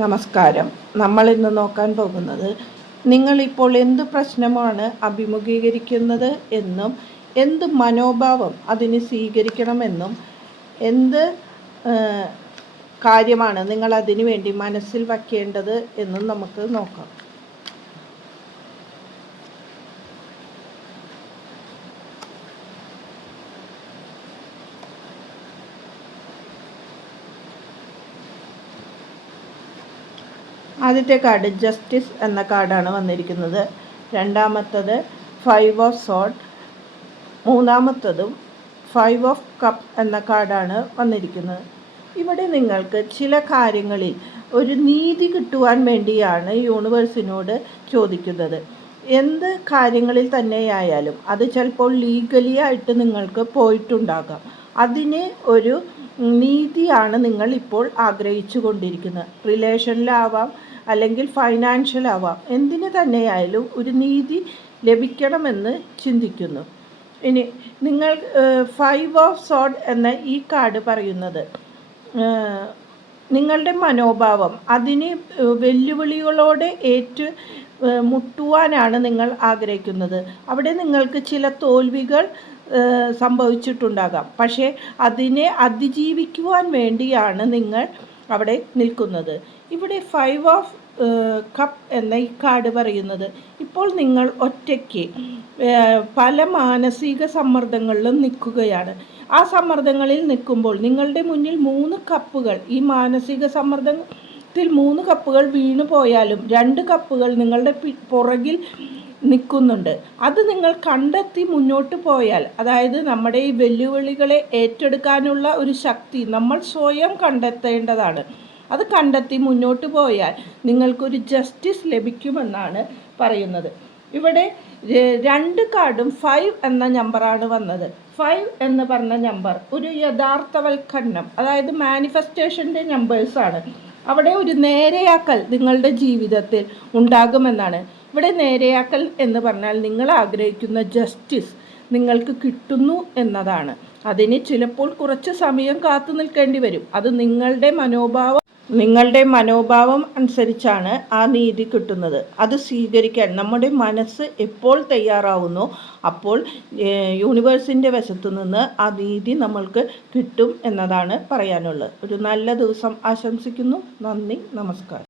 നമസ്കാരം. നമ്മൾ ഇന്ന് നോക്കാൻ പോകുന്നത് നിങ്ങളിപ്പോൾ എന്ത് പ്രശ്നമാണ് അഭിമുഖീകരിക്കുന്നത് എന്നും എന്ത് മനോഭാവം അതിന് സ്വീകരിക്കണമെന്നും എന്ത് കാര്യമാണ് നിങ്ങൾ അതിനു വേണ്ടി മനസ്സിൽ വയ്ക്കേണ്ടത് എന്നും നമുക്ക് നോക്കാം. ആദ്യത്തെ കാർഡ് ജസ്റ്റിസ് എന്ന കാർഡാണ് വന്നിരിക്കുന്നത്. രണ്ടാമത്തത് 5 ഓഫ് സോർഡ്, മൂന്നാമത്തതും 5 ഓഫ് കപ്പ് എന്ന കാർഡാണ് വന്നിരിക്കുന്നത്. ഇവിടെ നിങ്ങൾക്ക് ചില കാര്യങ്ങളിൽ ഒരു നീതി കിട്ടുവാൻ വേണ്ടിയാണ് യൂണിവേഴ്സിനോട് ചോദിക്കുന്നത്. എന്ത് കാര്യങ്ങളിൽ തന്നെയായാലും അത് ചിലപ്പോൾ ലീഗലി ആയിട്ട് നിങ്ങൾക്ക് പോയിട്ടുണ്ടാകാം. അതിന് ഒരു നീതിയാണ് നിങ്ങൾ ഇപ്പോൾ ആഗ്രഹിച്ചു കൊണ്ടിരിക്കുന്നത്. റിലേഷനിലാവാം, അല്ലെങ്കിൽ ഫൈനാൻഷ്യലാവാം, എന്തിന് തന്നെയായാലും ഒരു നീതി ലഭിക്കണമെന്ന് ചിന്തിക്കുന്നു. ഇനി നിങ്ങൾ 5 ഓഫ് സോർഡ് എന്ന ഈ കാർഡ് പറയുന്നത് നിങ്ങളുടെ മനോഭാവം അതിന് വെല്ലുവിളികളോട് മുട്ടുവാനാണ് നിങ്ങൾ ആഗ്രഹിക്കുന്നത്. അവിടെ നിങ്ങൾക്ക് ചില തോൽവികൾ സംഭവിച്ചിട്ടുണ്ടാകാം. പക്ഷേ അതിനെ അതിജീവിക്കുവാൻ വേണ്ടിയാണ് നിങ്ങൾ അവിടെ നിൽക്കുന്നത്. ഇവിടെ 5 ഓഫ് കപ്പ് എന്ന ഈ കാർഡ് പറയുന്നത് ഇപ്പോൾ നിങ്ങൾ ഒറ്റയ്ക്ക് പല മാനസിക സമ്മർദ്ദങ്ങളിലും നിൽക്കുകയാണ്. ആ സമ്മർദ്ദങ്ങളിൽ നിൽക്കുമ്പോൾ നിങ്ങളുടെ മുന്നിൽ 3 കപ്പുകൾ, ഈ മാനസിക സമ്മർദ്ദത്തിൽ 3 കപ്പുകൾ വീണു പോയാലും 2 കപ്പുകൾ നിങ്ങളുടെ പുറകിൽ നിൽക്കുന്നുണ്ട്. അത് നിങ്ങൾ കണ്ടെത്തി മുന്നോട്ട് പോയാൽ, അതായത് നമ്മുടെ ഈ വെല്ലുവിളികളെ ഏറ്റെടുക്കാനുള്ള ഒരു ശക്തി നമ്മൾ സ്വയം കണ്ടെത്തേണ്ടതാണ്. അത് കണ്ടെത്തി മുന്നോട്ട് പോയാൽ നിങ്ങൾക്കൊരു ജസ്റ്റിസ് ലഭിക്കുമെന്നാണ് പറയുന്നത്. ഇവിടെ 2 കാർഡും 5 എന്ന നമ്പറാണ് വന്നത്. 5 എന്ന് പറഞ്ഞ നമ്പർ ഒരു യഥാർത്ഥവൽക്കരണം, അതായത് മാനിഫെസ്റ്റേഷൻ്റെ നമ്പേഴ്സാണ്. അവിടെ ഒരു നേരെയാക്കൽ നിങ്ങളുടെ ജീവിതത്തിൽ ഉണ്ടാകുമെന്നാണ്. ഇവിടെ നേരെയാക്കൽ എന്ന് പറഞ്ഞാൽ നിങ്ങൾ ആഗ്രഹിക്കുന്ന ജസ്റ്റിസ് നിങ്ങൾക്ക് കിട്ടുന്നു എന്നതാണ്. അതിന് ചിലപ്പോൾ കുറച്ച് സമയം കാത്തു നിൽക്കേണ്ടി വരും. അത് നിങ്ങളുടെ മനോഭാവം അനുസരിച്ചാണ് ആ നീതി കിട്ടുന്നത്. അത് സ്വീകരിക്കാൻ നമ്മുടെ മനസ്സ് എപ്പോൾ തയ്യാറാവുന്നോ അപ്പോൾ യൂണിവേഴ്സിൻ്റെ വശത്തു നിന്ന് ആ നീതി നമ്മൾക്ക് കിട്ടും എന്നതാണ് പറയാനുള്ളത്. ഒരു നല്ല ദിവസം ആശംസിക്കുന്നു. നന്ദി, നമസ്കാരം.